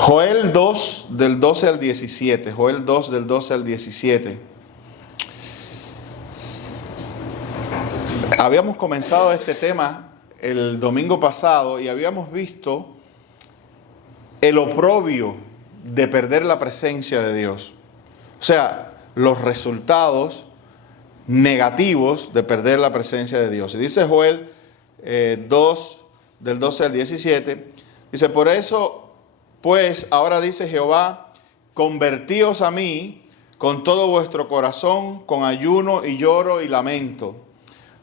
Joel 2, del 12 al 17. Joel 2, del 12 al 17. Habíamos comenzado este tema el domingo pasado y habíamos visto el oprobio de perder la presencia de Dios. O sea, los resultados negativos de perder la presencia de Dios. Y dice Joel 2, del 12 al 17, dice, por eso, pues, ahora dice Jehová, convertíos a mí con todo vuestro corazón, con ayuno y lloro y lamento.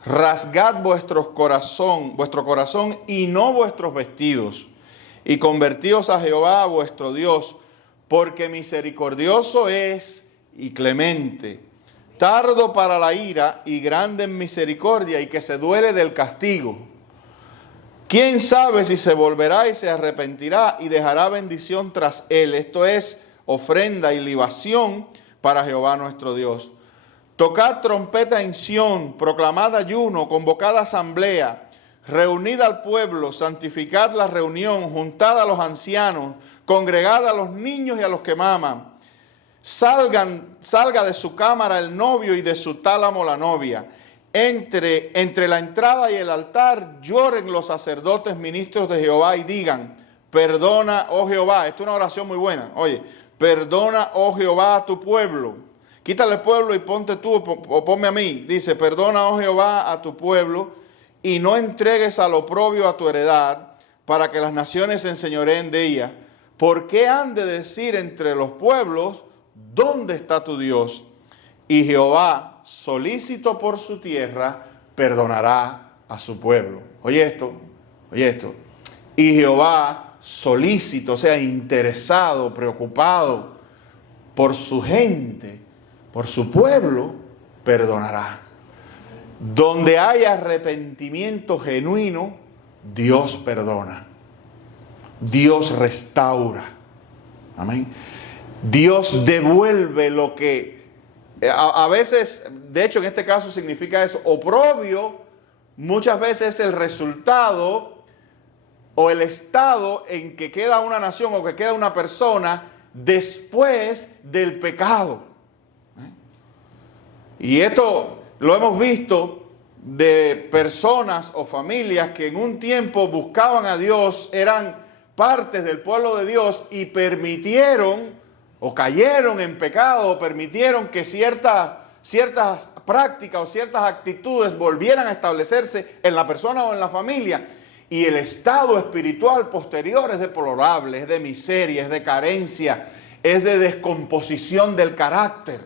Rasgad vuestro corazón y no vuestros vestidos, y convertíos a Jehová vuestro Dios, porque misericordioso es y clemente, tardo para la ira y grande en misericordia, y que se duele del castigo. ¿Quién sabe si se volverá y se arrepentirá y dejará bendición tras él? Esto es ofrenda y libación para Jehová nuestro Dios. Tocad trompeta en Sión, proclamad ayuno, convocad asamblea, reunid al pueblo, santificad la reunión, juntad a los ancianos, congregad a los niños y a los que maman. Salga de su cámara el novio y de su tálamo la novia. Entre la entrada y el altar lloren los sacerdotes ministros de Jehová y digan, perdona, oh Jehová. Esta es una oración muy buena. Oye, perdona, oh Jehová, a tu pueblo. Quítale el pueblo y ponte tú o ponme a mí. Dice, perdona, oh Jehová, a tu pueblo y no entregues al oprobio a tu heredad para que las naciones se enseñoreen de ella. ¿Por qué han de decir entre los pueblos, ¿dónde está tu Dios? Y Jehová, solícito por su tierra, perdonará a su pueblo. Oye esto. Y Jehová, solícito, o sea, interesado, preocupado por su gente, por su pueblo, perdonará. Donde hay arrepentimiento genuino, Dios perdona. Dios restaura. Amén. Dios devuelve lo que a veces, de hecho en este caso significa eso, oprobio, muchas veces es el resultado o el estado en que queda una nación o que queda una persona después del pecado. Y esto lo hemos visto de personas o familias que en un tiempo buscaban a Dios, eran partes del pueblo de Dios y permitieron o cayeron en pecado, o permitieron que ciertas prácticas o ciertas actitudes volvieran a establecerse en la persona o en la familia. Y el estado espiritual posterior es deplorable, es de miseria, es de carencia, es de descomposición del carácter.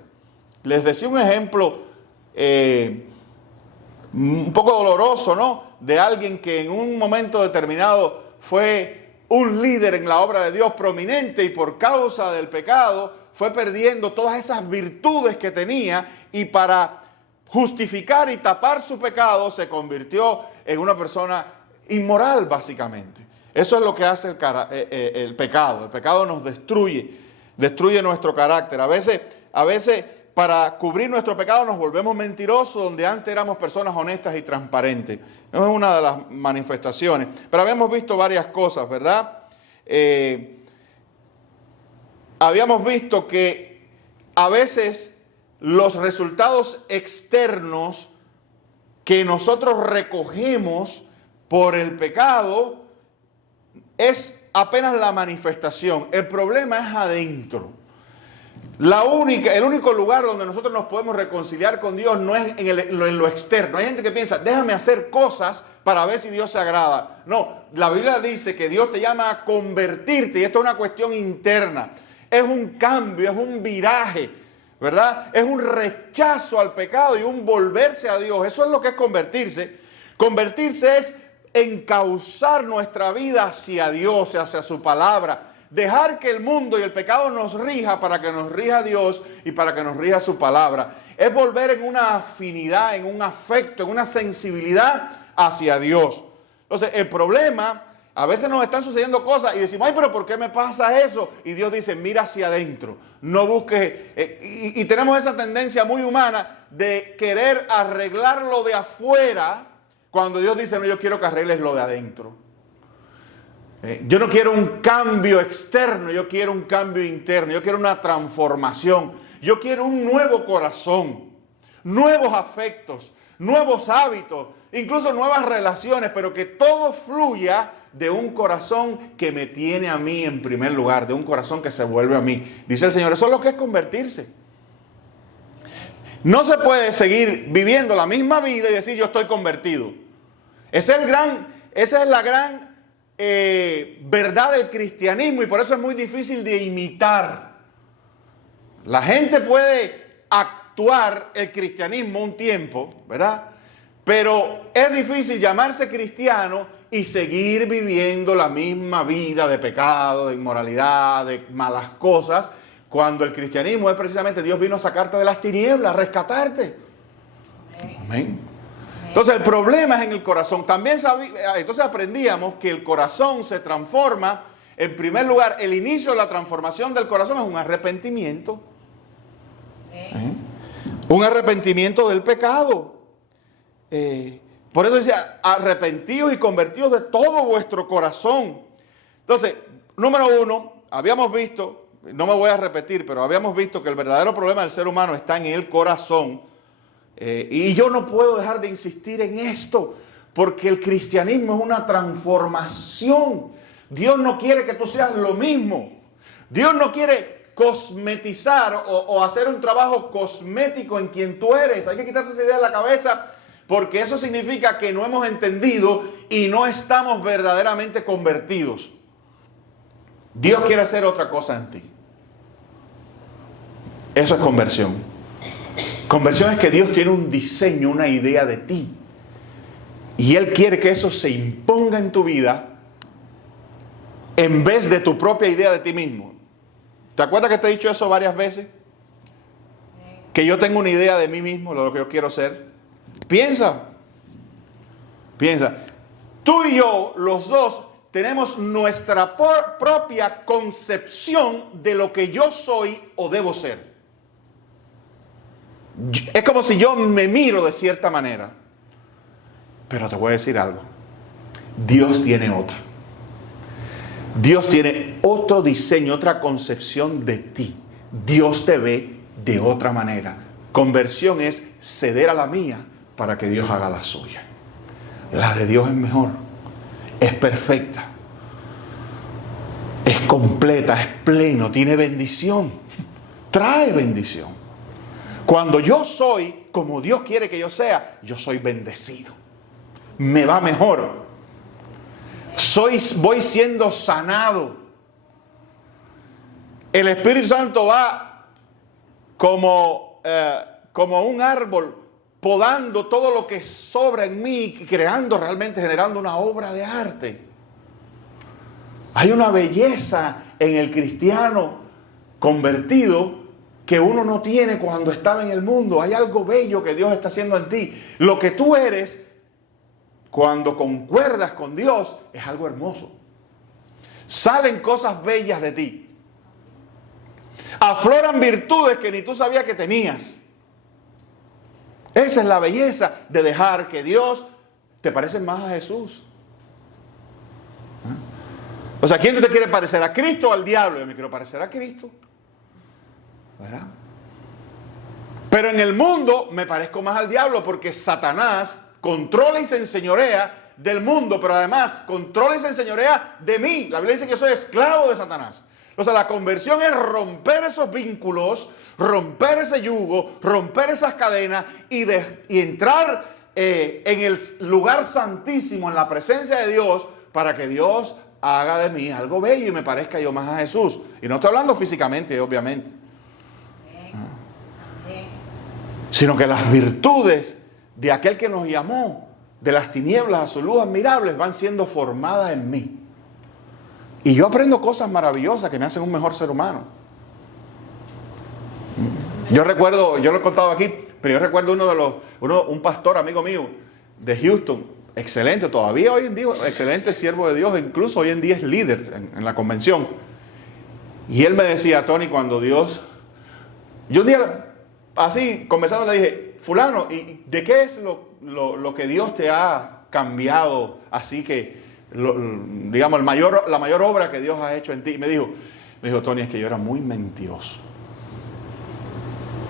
Les decía un ejemplo un poco doloroso, ¿no? De alguien que en un momento determinado fue un líder en la obra de Dios prominente y por causa del pecado fue perdiendo todas esas virtudes que tenía y para justificar y tapar su pecado se convirtió en una persona inmoral básicamente. Eso es lo que hace el pecado. El pecado nos destruye nuestro carácter. A veces para cubrir nuestro pecado nos volvemos mentirosos donde antes éramos personas honestas y transparentes. Es una de las manifestaciones. Pero habíamos visto varias cosas, ¿verdad? Habíamos visto que a veces los resultados externos que nosotros recogemos por el pecado es apenas la manifestación. El problema es adentro. El único lugar donde nosotros nos podemos reconciliar con Dios no es en lo externo. Hay gente que piensa, déjame hacer cosas para ver si Dios se agrada. No, la Biblia dice que Dios te llama a convertirte y esto es una cuestión interna. Es un cambio, es un viraje, ¿verdad? Es un rechazo al pecado y un volverse a Dios. Eso es lo que es convertirse. Convertirse es encauzar nuestra vida hacia Dios, hacia su palabra. Dejar que el mundo y el pecado nos rija para que nos rija Dios y para que nos rija su palabra. Es volver en una afinidad, en un afecto, en una sensibilidad hacia Dios. Entonces, el problema, a veces nos están sucediendo cosas y decimos, ay, pero ¿por qué me pasa eso? Y Dios dice, mira hacia adentro, no busques. Y tenemos esa tendencia muy humana de querer arreglar lo de afuera cuando Dios dice, no, yo quiero que arregles lo de adentro. Yo no quiero un cambio externo, yo quiero un cambio interno, yo quiero una transformación, yo quiero un nuevo corazón, nuevos afectos, nuevos hábitos, incluso nuevas relaciones, pero que todo fluya de un corazón que me tiene a mí en primer lugar, de un corazón que se vuelve a mí. Dice el Señor, eso es lo que es convertirse. No se puede seguir viviendo la misma vida y decir yo estoy convertido. Esa es la gran verdad del cristianismo, y por eso es muy difícil de imitar. La gente puede actuar el cristianismo un tiempo, ¿verdad? Pero es difícil llamarse cristiano y seguir viviendo la misma vida de pecado, de inmoralidad, de malas cosas, cuando el cristianismo es precisamente Dios vino a sacarte de las tinieblas, a rescatarte. Amén. Entonces el problema es en el corazón. Entonces aprendíamos que el corazón se transforma. En primer lugar, el inicio de la transformación del corazón es un arrepentimiento. Un arrepentimiento del pecado. Por eso decía, arrepentidos y convertidos de todo vuestro corazón. Entonces, número uno, habíamos visto, no me voy a repetir, pero habíamos visto que el verdadero problema del ser humano está en el corazón. Y yo no puedo dejar de insistir en esto, porque el cristianismo es una transformación. Dios no quiere que tú seas lo mismo. Dios no quiere cosmetizar o hacer un trabajo cosmético en quien tú eres. Hay que quitarse esa idea de la cabeza, porque eso significa que no hemos entendido y no estamos verdaderamente convertidos. Dios quiere hacer otra cosa en ti. Eso es conversión. Conversión es que Dios tiene un diseño, una idea de ti. Y Él quiere que eso se imponga en tu vida en vez de tu propia idea de ti mismo. ¿Te acuerdas que te he dicho eso varias veces? Que yo tengo una idea de mí mismo, de lo que yo quiero ser. Piensa. Tú y yo, los dos, tenemos nuestra propia concepción de lo que yo soy o debo ser. Es como si yo me miro de cierta manera. Pero te voy a decir algo. Dios tiene otra. Dios tiene otro diseño, otra concepción de ti. Dios te ve de otra manera. Conversión es ceder a la mía para que Dios haga la suya. La de Dios es mejor. Es perfecta. Es completa, es pleno, tiene bendición. Trae bendición. Cuando yo soy como Dios quiere que yo sea, yo soy bendecido. Me va mejor. Voy siendo sanado. El Espíritu Santo va como un árbol podando todo lo que sobra en mí, generando una obra de arte. Hay una belleza en el cristiano convertido que uno no tiene cuando estaba en el mundo. Hay algo bello que Dios está haciendo en ti. Lo que tú eres, cuando concuerdas con Dios, es algo hermoso. Salen cosas bellas de ti. Afloran virtudes que ni tú sabías que tenías. Esa es la belleza de dejar que Dios te parezca más a Jesús. O sea, ¿quién te quiere parecer? ¿A Cristo o al diablo? Yo me quiero parecer a Cristo. ¿Verdad? Pero en el mundo me parezco más al diablo, porque Satanás controla y se enseñorea del mundo, pero además controla y se enseñorea de mí. La Biblia dice que yo soy esclavo de Satanás. O sea, la conversión es romper esos vínculos, romper ese yugo, romper esas cadenas y entrar en el lugar santísimo, en la presencia de Dios, para que Dios haga de mí algo bello y me parezca yo más a Jesús. Y no estoy hablando físicamente, obviamente, sino que las virtudes de aquel que nos llamó de las tinieblas a su luz admirables van siendo formadas en mí. Y yo aprendo cosas maravillosas que me hacen un mejor ser humano. Yo recuerdo, yo lo he contado aquí, pero yo recuerdo un pastor amigo mío de Houston, excelente, todavía hoy en día, excelente siervo de Dios, incluso hoy en día es líder en la convención. Y él me decía, Tony, cuando Dios... Yo un día, así, conversando, le dije, fulano, ¿y de qué es lo que Dios te ha cambiado así que digamos, la mayor obra que Dios ha hecho en ti. Y me dijo, Tony, es que yo era muy mentiroso.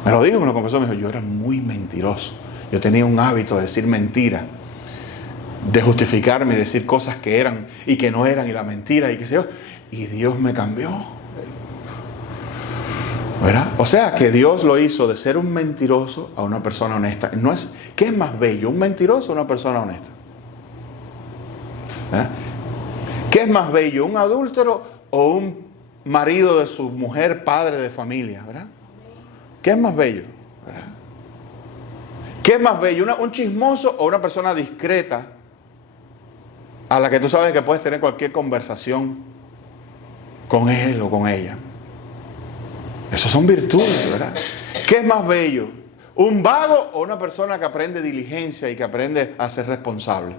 Me lo dijo, me lo confesó, me dijo, yo era muy mentiroso. Yo tenía un hábito de decir mentiras, de justificarme, de decir cosas que eran y que no eran, y la mentira y qué sé yo. Y Dios me cambió. ¿Verdad? O sea, que Dios lo hizo de ser un mentiroso a una persona honesta. ¿Qué es más bello, un mentiroso o una persona honesta? ¿Verdad? ¿Qué es más bello, un adúltero o un marido de su mujer, padre de familia? ¿Verdad? ¿Qué es más bello? ¿Verdad? ¿Qué es más bello, un chismoso o una persona discreta a la que tú sabes que puedes tener cualquier conversación con él o con ella? Esas son virtudes, ¿verdad? ¿Qué es más bello? ¿Un vago o una persona que aprende diligencia y que aprende a ser responsable?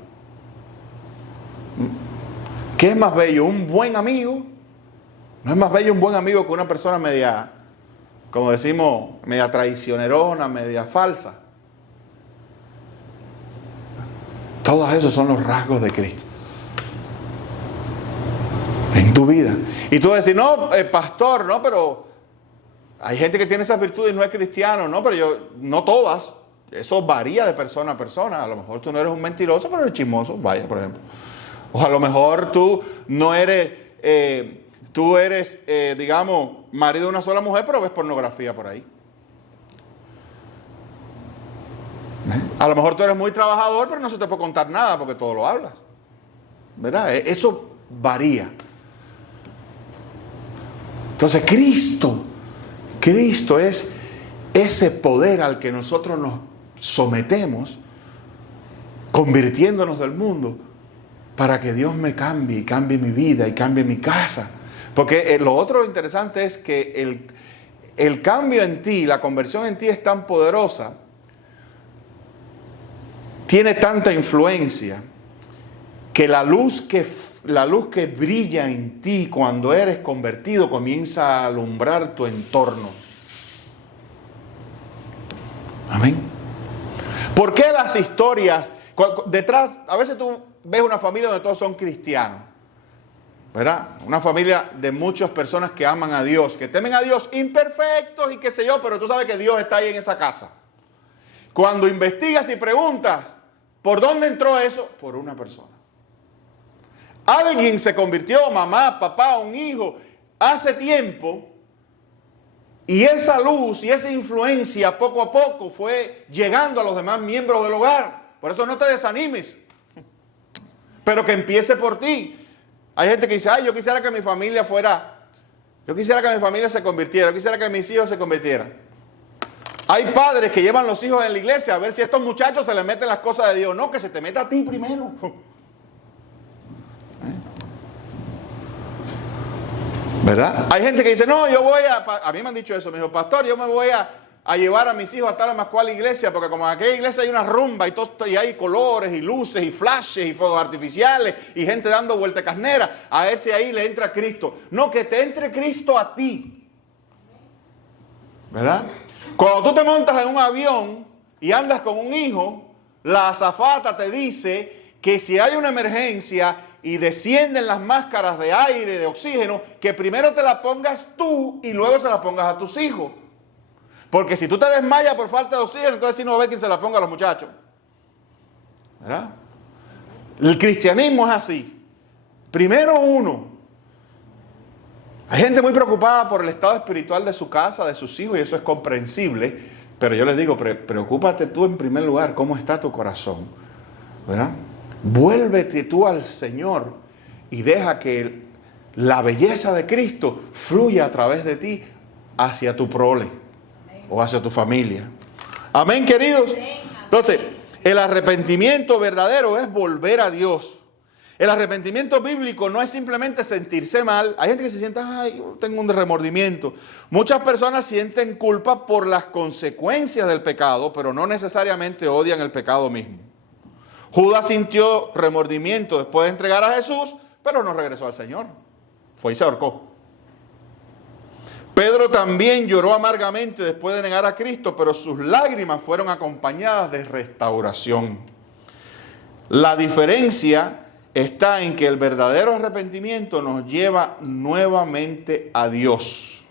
¿Qué es más bello? ¿Un buen amigo? ¿No es más bello un buen amigo que una persona media, como decimos, media traicionerona, media falsa? Todos esos son los rasgos de Cristo en tu vida. Y tú vas a decir, no, pastor, no, pero hay gente que tiene esas virtudes y no es cristiano. No, pero no todas. Eso varía de persona a persona. A lo mejor tú no eres un mentiroso, pero eres chismoso, vaya, por ejemplo. O a lo mejor tú no eres, digamos, marido de una sola mujer, pero ves pornografía por ahí. A lo mejor tú eres muy trabajador, pero no se te puede contar nada porque todo lo hablas. ¿Verdad? Eso varía. Entonces Cristo es ese poder al que nosotros nos sometemos, convirtiéndonos del mundo, para que Dios me cambie y cambie mi vida y cambie mi casa. Porque lo otro interesante es que el cambio en ti, la conversión en ti es tan poderosa, tiene tanta influencia, que la luz que brilla en ti cuando eres convertido comienza a alumbrar tu entorno. Amén. ¿Por qué las historias detrás? A veces tú ves una familia donde todos son cristianos, ¿verdad? Una familia de muchas personas que aman a Dios, que temen a Dios, imperfectos y qué sé yo, pero tú sabes que Dios está ahí en esa casa. Cuando investigas y preguntas, ¿por dónde entró eso? Por una persona. Alguien se convirtió, mamá, papá, un hijo, hace tiempo, y esa luz y esa influencia poco a poco fue llegando a los demás miembros del hogar. Por eso no te desanimes, pero que empiece por ti. Hay gente que dice, yo quisiera que mi familia se convirtiera, yo quisiera que mis hijos se convirtieran. Hay padres que llevan los hijos en la iglesia a ver si a estos muchachos se les meten las cosas de Dios. No, que se te meta a ti primero. ¿Verdad? Hay gente que dice, no, a mí me han dicho eso, me dijo, pastor, yo me voy a llevar a mis hijos a tal o más cual iglesia, porque como en aquella iglesia hay una rumba y hay colores y luces y flashes y fuegos artificiales y gente dando vuelta carnera, a ver si ahí le entra Cristo. No, que te entre Cristo a ti. ¿Verdad? Cuando tú te montas en un avión y andas con un hijo, la azafata te dice que si hay una emergencia y descienden las máscaras de aire, de oxígeno, que primero te la pongas tú y luego se la pongas a tus hijos. Porque si tú te desmayas por falta de oxígeno, entonces sí no va a ver quién se la ponga a los muchachos. ¿Verdad? El cristianismo es así. Primero uno. Hay gente muy preocupada por el estado espiritual de su casa, de sus hijos, y eso es comprensible. Pero yo les digo, preocúpate tú en primer lugar, cómo está tu corazón. ¿Verdad? Vuélvete tú al Señor y deja que la belleza de Cristo fluya a través de ti hacia tu prole o hacia tu familia. Amén, queridos. Entonces, el arrepentimiento verdadero es volver a Dios. El arrepentimiento bíblico no es simplemente sentirse mal. Hay gente que se siente, tengo un remordimiento. Muchas personas sienten culpa por las consecuencias del pecado, pero no necesariamente odian el pecado mismo. Judas sintió remordimiento después de entregar a Jesús, pero no regresó al Señor. Fue y se ahorcó. Pedro también lloró amargamente después de negar a Cristo, pero sus lágrimas fueron acompañadas de restauración. La diferencia está en que el verdadero arrepentimiento nos lleva nuevamente a Dios.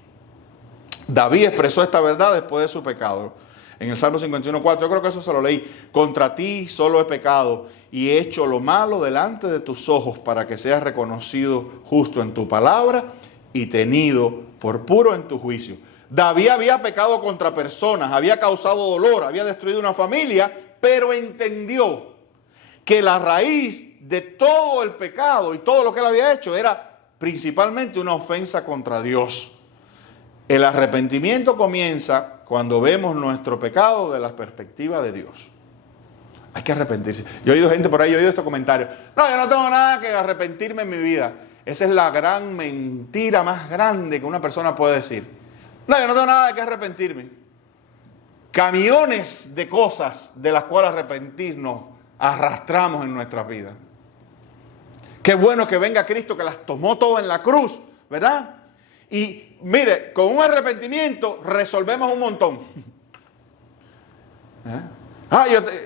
David expresó esta verdad después de su pecado. En el Salmo 51:4, yo creo que eso se lo leí. Contra ti solo he pecado y he hecho lo malo delante de tus ojos para que seas reconocido justo en tu palabra y tenido por puro en tu juicio. David había pecado contra personas, había causado dolor, había destruido una familia, pero entendió que la raíz de todo el pecado y todo lo que él había hecho era principalmente una ofensa contra Dios. El arrepentimiento comienza cuando vemos nuestro pecado de la perspectiva de Dios. Hay que arrepentirse. Yo he oído gente por ahí, yo he oído estos comentarios. No, yo no tengo nada que arrepentirme en mi vida. Esa es la gran mentira más grande que una persona puede decir. No, yo no tengo nada que arrepentirme. Camiones de cosas de las cuales arrepentirnos arrastramos en nuestras vidas. Qué bueno que venga Cristo que las tomó todas en la cruz, ¿verdad? Y mire, con un arrepentimiento resolvemos un montón.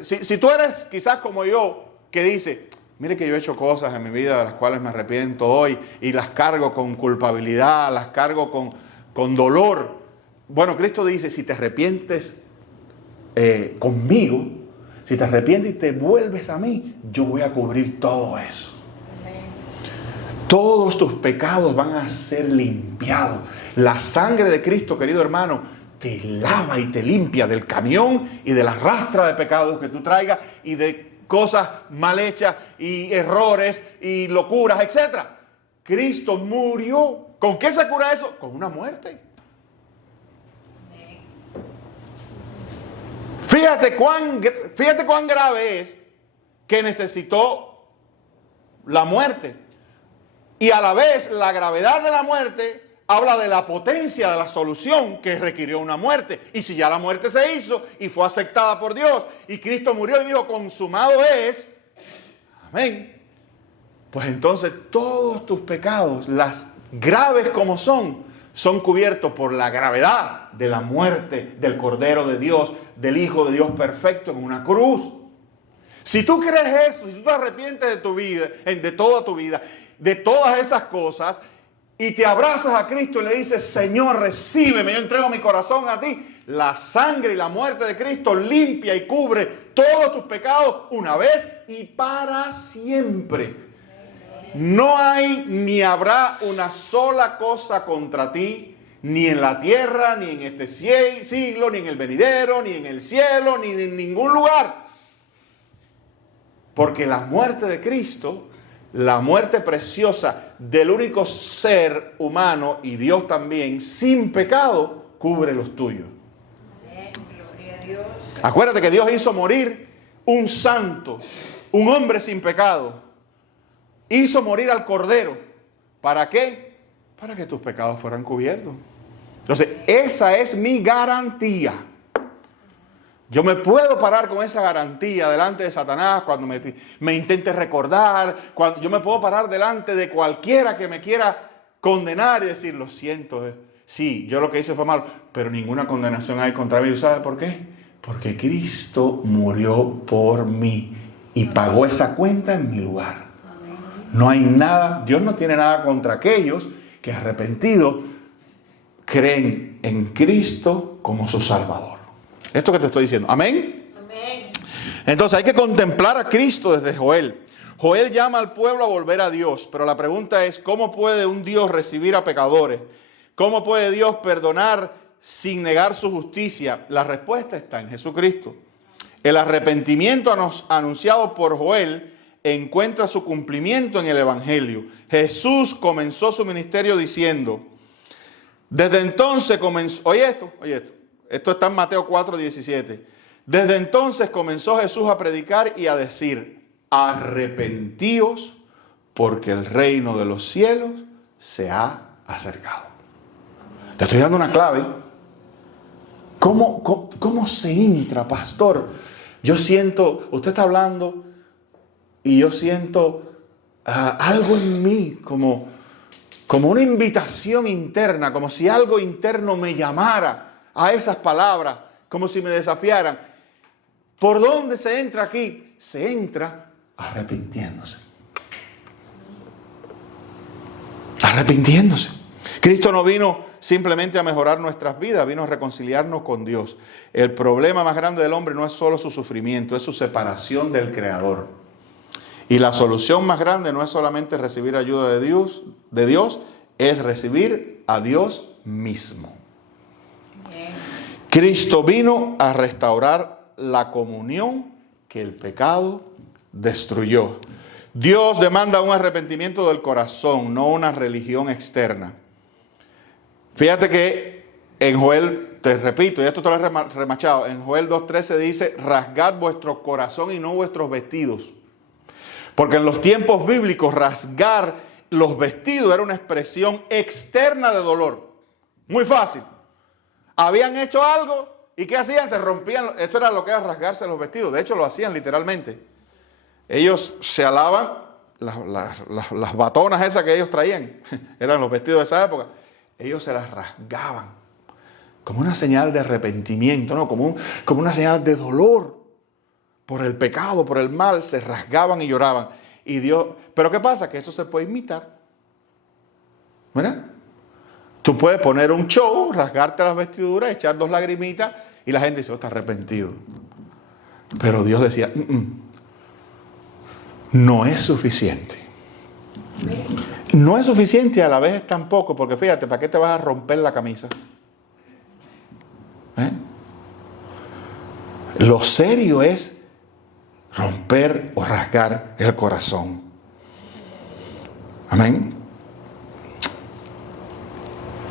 Si tú eres quizás como yo, que dice, mire que yo he hecho cosas en mi vida de las cuales me arrepiento hoy y las cargo con culpabilidad, las cargo con dolor. Bueno, Cristo dice, si te arrepientes conmigo, si te arrepientes y te vuelves a mí, yo voy a cubrir todo eso. Todos tus pecados van a ser limpiados. La sangre de Cristo, querido hermano, te lava y te limpia del camión y de la rastra de pecados que tú traigas y de cosas mal hechas y errores y locuras, etc. Cristo murió. ¿Con qué se cura eso? Con una muerte. Fíjate cuán grave es que necesitó la muerte. Y a la vez la gravedad de la muerte habla de la potencia de la solución que requirió una muerte. Y si ya la muerte se hizo y fue aceptada por Dios y Cristo murió y dijo consumado es, amén, pues entonces todos tus pecados, las graves como son cubiertos por la gravedad de la muerte del Cordero de Dios, del Hijo de Dios perfecto en una cruz. Si tú crees eso, si tú te arrepientes de tu vida, de toda tu vida, de todas esas cosas, y te abrazas a Cristo y le dices, Señor, recíbeme, yo entrego mi corazón a ti, la sangre y la muerte de Cristo limpia y cubre todos tus pecados una vez y para siempre. No hay ni habrá una sola cosa contra ti, ni en la tierra, ni en este siglo, ni en el venidero, ni en el cielo, ni en ningún lugar. Porque la muerte de Cristo, la muerte preciosa del único ser humano y Dios también, sin pecado, cubre los tuyos. Amén. Gloria a Dios. Acuérdate que Dios hizo morir un santo, un hombre sin pecado. Hizo morir al Cordero. ¿Para qué? Para que tus pecados fueran cubiertos. Entonces, esa es mi garantía. Yo me puedo parar con esa garantía delante de Satanás cuando me intente recordar. Yo me puedo parar delante de cualquiera que me quiera condenar y decir, lo siento, sí, yo lo que hice fue malo, pero ninguna condenación hay contra mí. ¿Sabe por qué? Porque Cristo murió por mí y pagó esa cuenta en mi lugar. No hay nada, Dios no tiene nada contra aquellos que arrepentidos creen en Cristo como su Salvador. Esto que te estoy diciendo. ¿Amén? Amén. Entonces hay que contemplar a Cristo desde Joel. Joel llama al pueblo a volver a Dios, pero la pregunta es, ¿cómo puede un Dios recibir a pecadores? ¿Cómo puede Dios perdonar sin negar su justicia? La respuesta está en Jesucristo. El arrepentimiento anunciado por Joel encuentra su cumplimiento en el Evangelio. Jesús comenzó su ministerio diciendo, desde entonces comenzó, oye esto, esto está en Mateo 4:17. Desde entonces comenzó Jesús a predicar y a decir, arrepentíos porque el reino de los cielos se ha acercado. Te estoy dando una clave. ¿Cómo se entra, pastor? Yo siento, usted está hablando y yo siento algo en mí, como una invitación interna, como si algo interno me llamara a esas palabras, como si me desafiaran. ¿Por dónde se entra aquí? Se entra arrepintiéndose. Arrepintiéndose. Cristo no vino simplemente a mejorar nuestras vidas, vino a reconciliarnos con Dios. El problema más grande del hombre no es solo su sufrimiento, es su separación del Creador. Y la solución más grande no es solamente recibir ayuda de Dios, es recibir a Dios mismo. Cristo vino a restaurar la comunión que el pecado destruyó. Dios demanda un arrepentimiento del corazón, no una religión externa. Fíjate que en Joel, te repito, y esto te lo he remachado, en Joel 2:13 dice, rasgad vuestro corazón y no vuestros vestidos. Porque en los tiempos bíblicos rasgar los vestidos era una expresión externa de dolor. Muy fácil. Habían hecho algo y ¿qué hacían? Se rompían. Eso era lo que era rasgarse los vestidos. De hecho lo hacían literalmente. Ellos se alaban las batonas esas que ellos traían. Eran los vestidos de esa época. Ellos se las rasgaban como una señal de arrepentimiento, ¿no? Como una señal de dolor por el pecado, por el mal. Se rasgaban y lloraban. Y Dios, pero ¿qué pasa? Que eso se puede imitar. ¿Verdad? Tú puedes poner un show, rasgarte las vestiduras, echar 2 lagrimitas y la gente dice, oh, está arrepentido. Pero Dios decía, no es suficiente. No es suficiente y a la vez es tan poco, porque fíjate, ¿para qué te vas a romper la camisa? Lo serio es romper o rasgar el corazón. Amén.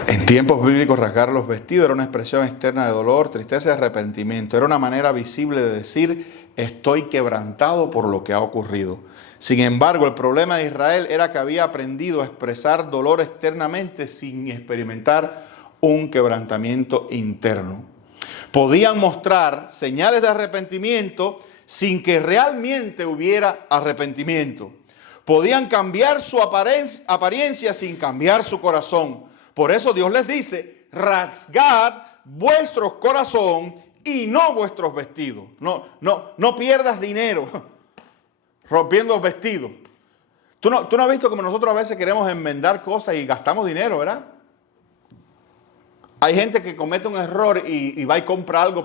En tiempos bíblicos, rasgar los vestidos era una expresión externa de dolor, tristeza y arrepentimiento. Era una manera visible de decir, estoy quebrantado por lo que ha ocurrido. Sin embargo, el problema de Israel era que había aprendido a expresar dolor externamente sin experimentar un quebrantamiento interno. Podían mostrar señales de arrepentimiento sin que realmente hubiera arrepentimiento. Podían cambiar su apariencia sin cambiar su corazón. Por eso Dios les dice, rasgad vuestro corazón y no vuestros vestidos. No pierdas dinero rompiendo vestidos. ¿Tú no has visto como nosotros a veces queremos enmendar cosas y gastamos dinero, ¿verdad? Hay gente que comete un error y va y compra algo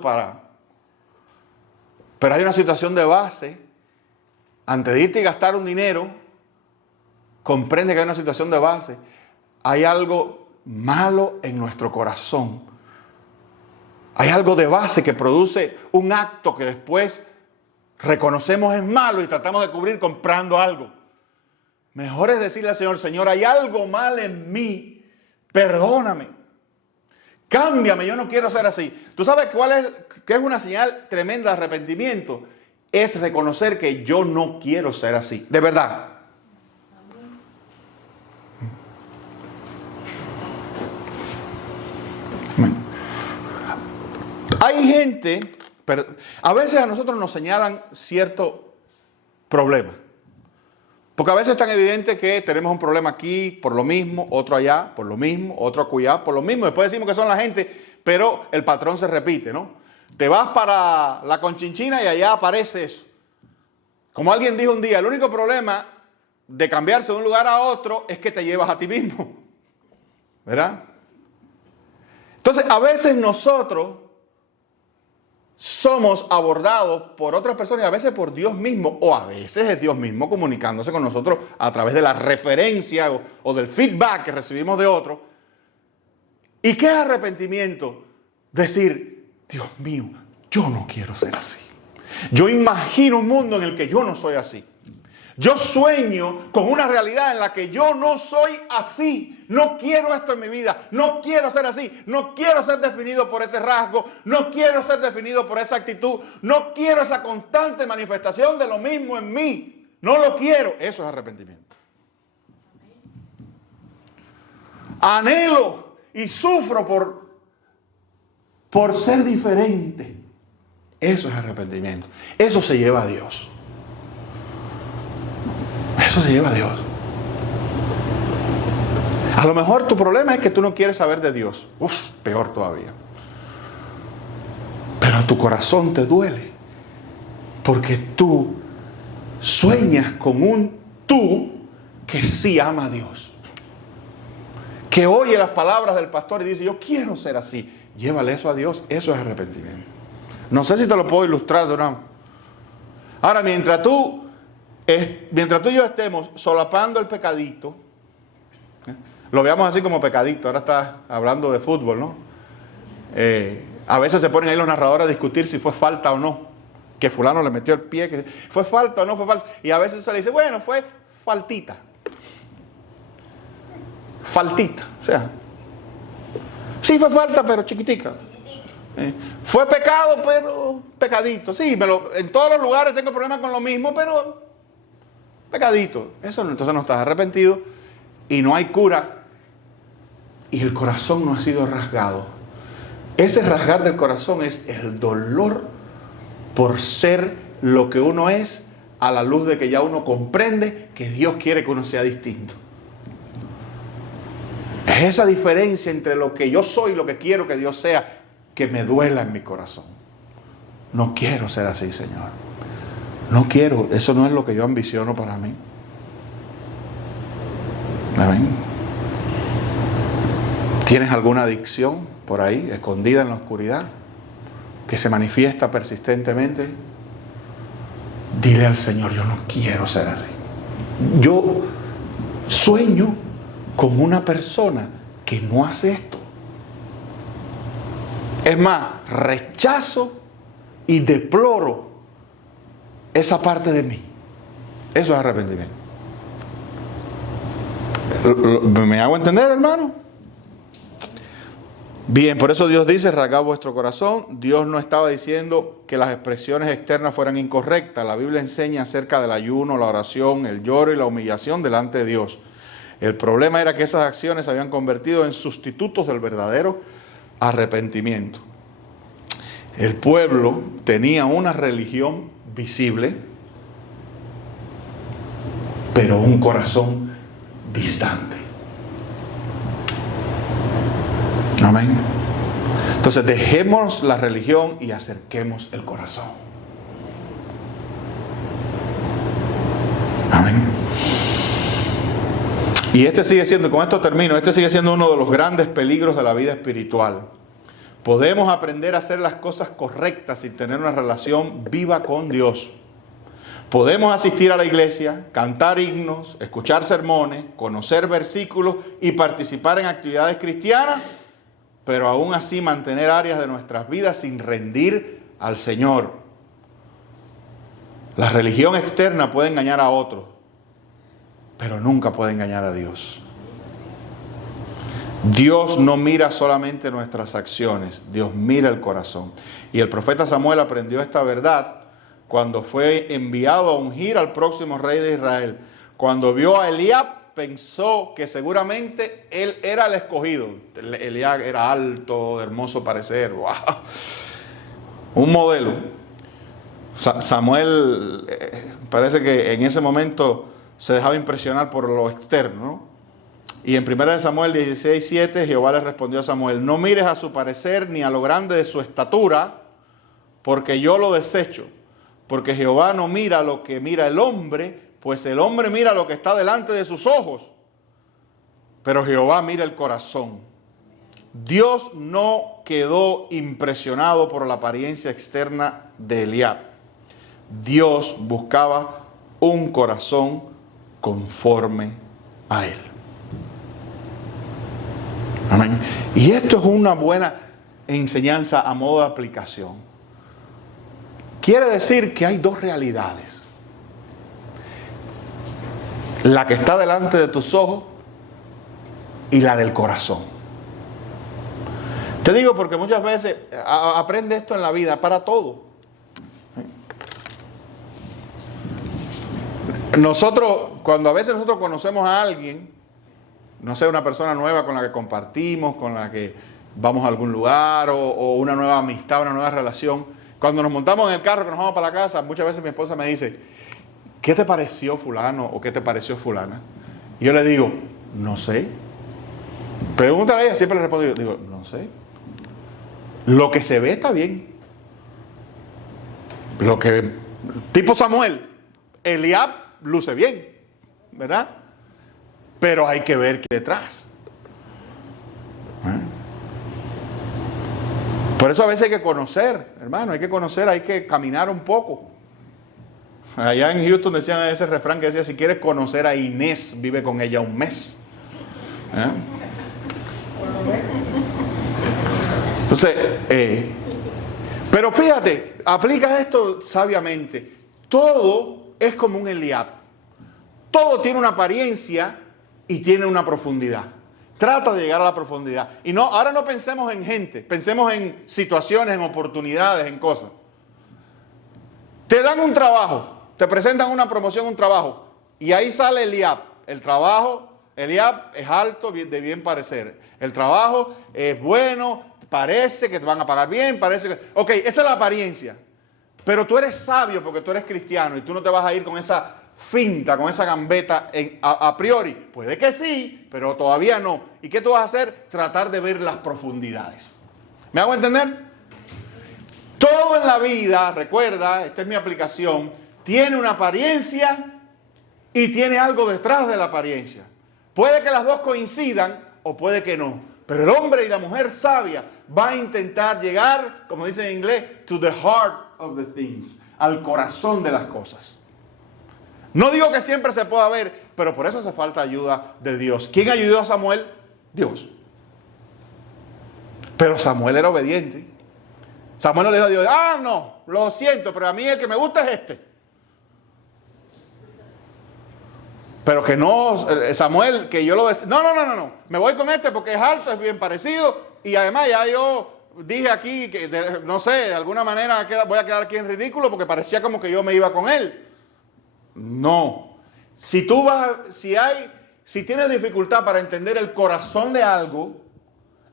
Pero hay una situación de base. Antes de irte y gastar un dinero, comprende que hay una situación de base. Hay algo malo en nuestro corazón. Hay algo de base que produce un acto que después reconocemos es malo y tratamos de cubrir comprando algo. Mejor es decirle al Señor, Señor, hay algo mal en mí, perdóname, cámbiame, yo no quiero ser así. ¿Tú sabes qué es una señal tremenda de arrepentimiento? Es reconocer que yo no quiero ser así, de verdad. Hay gente, pero a veces a nosotros nos señalan cierto problema. Porque a veces es tan evidente que tenemos un problema aquí por lo mismo, otro allá por lo mismo, otro acullá por lo mismo. Después decimos que son la gente, pero el patrón se repite, ¿no? Te vas para la Conchinchina y allá aparece eso. Como alguien dijo un día, el único problema de cambiarse de un lugar a otro es que te llevas a ti mismo. ¿Verdad? Entonces, a veces nosotros somos abordados por otras personas y a veces por Dios mismo, o a veces es Dios mismo comunicándose con nosotros a través de la referencia o del feedback que recibimos de otros. ¿Y qué es arrepentimiento? Decir, Dios mío, yo no quiero ser así. Yo imagino un mundo en el que yo no soy así. Yo sueño con una realidad en la que yo no soy así. No quiero esto en mi vida. No quiero ser así. No quiero ser definido por ese rasgo. No quiero ser definido por esa actitud. No quiero esa constante manifestación de lo mismo en mí. No lo quiero. Eso es arrepentimiento. Anhelo y sufro por ser diferente. Eso es arrepentimiento. Eso se lleva a Dios. Eso se lleva a Dios. A lo mejor tu problema es que tú no quieres saber de Dios. Peor todavía. Pero tu corazón te duele. Porque tú sueñas con un tú que sí ama a Dios. que oye las palabras del pastor y dice, yo quiero ser así. Llévale eso a Dios, eso es arrepentimiento. No sé si te lo puedo ilustrar de una... Ahora, mientras tú y yo estemos solapando el pecadito, lo veamos así como pecadito, ahora está hablando de fútbol, ¿no? A veces se ponen ahí los narradores a discutir si fue falta o no, que fulano le metió el pie, que fue falta o no fue falta, y a veces se le dice, bueno, fue faltita, o sea, sí fue falta, pero chiquitica. Fue pecado, pero pecadito. Sí, en todos los lugares tengo problemas con lo mismo, pero pecadito. Eso entonces no estás arrepentido y no hay cura y el corazón no ha sido rasgado. Ese rasgar del corazón es el dolor por ser lo que uno es a la luz de que ya uno comprende que Dios quiere que uno sea distinto. Es esa diferencia entre lo que yo soy y lo que quiero que Dios sea que me duela en mi corazón. No quiero ser así, Señor. No quiero, eso no es lo que yo ambiciono para mí. Amén. ¿Tienes alguna adicción por ahí, escondida en la oscuridad, que se manifiesta persistentemente? Dile al Señor, yo no quiero ser así. Yo sueño con una persona que no hace esto. Es más, rechazo y deploro esa parte de mí. Eso es arrepentimiento. ¿Me hago entender, hermano? Bien, por eso Dios dice, rasgad vuestro corazón. Dios no estaba diciendo que las expresiones externas fueran incorrectas. La Biblia enseña acerca del ayuno, la oración, el lloro y la humillación delante de Dios. El problema era que esas acciones se habían convertido en sustitutos del verdadero arrepentimiento. El pueblo tenía una religión visible, pero un corazón distante. Amén. Entonces dejemos la religión y acerquemos el corazón. Amén. Y con esto termino, este sigue siendo uno de los grandes peligros de la vida espiritual. Podemos aprender a hacer las cosas correctas sin tener una relación viva con Dios. Podemos asistir a la iglesia, cantar himnos, escuchar sermones, conocer versículos y participar en actividades cristianas, pero aún así mantener áreas de nuestras vidas sin rendir al Señor. La religión externa puede engañar a otros, pero nunca puede engañar a Dios. Dios no mira solamente nuestras acciones, Dios mira el corazón. Y el profeta Samuel aprendió esta verdad cuando fue enviado a ungir al próximo rey de Israel. Cuando vio a Eliab, pensó que seguramente él era el escogido. Eliab era alto, de hermoso parecer, wow, un modelo. Samuel parece que en ese momento se dejaba impresionar por lo externo, ¿no? Y en 1 Samuel 16:7 Jehová le respondió a Samuel: no mires a su parecer ni a lo grande de su estatura, porque yo lo desecho. Porque Jehová no mira lo que mira el hombre, pues el hombre mira lo que está delante de sus ojos, pero Jehová mira el corazón. Dios no quedó impresionado por la apariencia externa de Eliab. Dios buscaba un corazón conforme a él. Amén. Y esto es una buena enseñanza a modo de aplicación. Quiere decir que hay dos realidades: la que está delante de tus ojos y la del corazón. Te digo porque muchas veces aprende esto en la vida, para todo. Cuando a veces nosotros conocemos a alguien, no sé, una persona nueva con la que compartimos, con la que vamos a algún lugar, o una nueva amistad, una nueva relación, cuando nos montamos en el carro que nos vamos para la casa, muchas veces mi esposa me dice: ¿qué te pareció fulano o qué te pareció fulana? Y yo le digo: no sé. Pregúntale a ella, siempre le respondo, digo, no sé. Lo que se ve está bien. Tipo Samuel, Eliab luce bien, ¿verdad? Pero hay que ver qué detrás. Por eso a veces hay que conocer, hermano, hay que conocer, hay que caminar un poco. Allá en Houston decían ese refrán que decía, si quieres conocer a Inés, vive con ella un mes. Entonces, pero fíjate, aplica esto sabiamente. Todo es como un Eliab. Todo tiene una apariencia y tiene una profundidad. Trata de llegar a la profundidad. Y no, ahora no pensemos en gente, pensemos en situaciones, en oportunidades, en cosas. Te dan un trabajo, te presentan una promoción, un trabajo, y ahí sale Eliab. El trabajo, Eliab es alto, de bien parecer. El trabajo es bueno, parece que te van a pagar bien, parece que... Ok, esa es la apariencia. Pero tú eres sabio porque tú eres cristiano y tú no te vas a ir con esa finta, con esa gambeta a priori. Puede que sí, pero todavía no. ¿Y qué tú vas a hacer? Tratar de ver las profundidades. ¿Me hago entender? Todo en la vida, recuerda, esta es mi aplicación, tiene una apariencia y tiene algo detrás de la apariencia. Puede que las dos coincidan o puede que no. Pero el hombre y la mujer sabia va a intentar llegar, como dice en inglés, to the heart of the things, al corazón de las cosas. No digo que siempre se pueda ver, pero por eso hace falta ayuda de Dios. ¿Quién ayudó a Samuel? Dios. Pero Samuel era obediente. Samuel no le dijo a Dios, no, lo siento, pero a mí el que me gusta es este. Pero que no, Samuel, que yo lo decía, no, me voy con este porque es alto, es bien parecido, y además ya yo dije aquí que, no sé, de alguna manera voy a quedar aquí en ridículo porque parecía como que yo me iba con él. No. Si tienes dificultad para entender el corazón de algo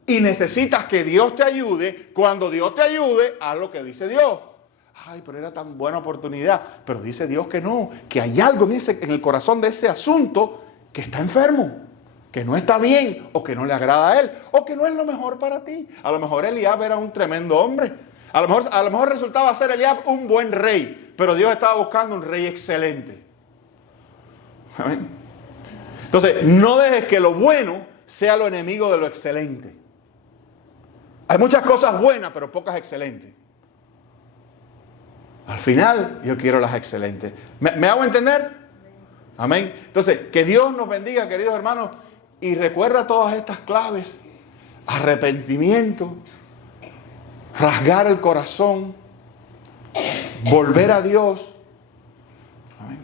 y necesitas que Dios te ayude, cuando Dios te ayude, haz lo que dice Dios. Ay, pero era tan buena oportunidad. Pero dice Dios que no, que hay algo en el corazón de ese asunto que está enfermo, que no está bien, o que no le agrada a él, o que no es lo mejor para ti. A lo mejor Eliab era un tremendo hombre. A lo mejor resultaba ser Eliab un buen rey, pero Dios estaba buscando un rey excelente. Amén. Entonces, no dejes que lo bueno sea lo enemigo de lo excelente. Hay muchas cosas buenas, pero pocas excelentes. Al final, yo quiero las excelentes. ¿Me hago entender? Amén. Entonces, que Dios nos bendiga, queridos hermanos, y recuerda todas estas claves. Arrepentimiento, rasgar el corazón, volver a Dios. Amén.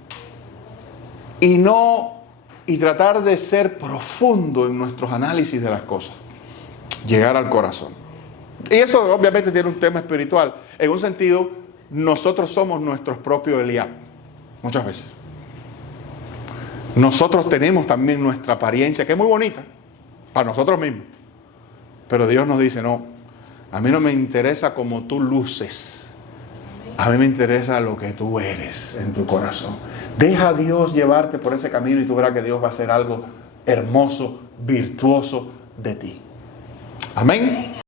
Y tratar de ser profundo en nuestros análisis de las cosas. Llegar al corazón. Y eso obviamente tiene un tema espiritual. En un sentido, nosotros somos nuestros propios Eliab. Muchas veces. Nosotros tenemos también nuestra apariencia, que es muy bonita, para nosotros mismos. Pero Dios nos dice, no, a mí no me interesa cómo tú luces. A mí me interesa lo que tú eres en tu corazón. Deja a Dios llevarte por ese camino y tú verás que Dios va a hacer algo hermoso, virtuoso de ti. Amén.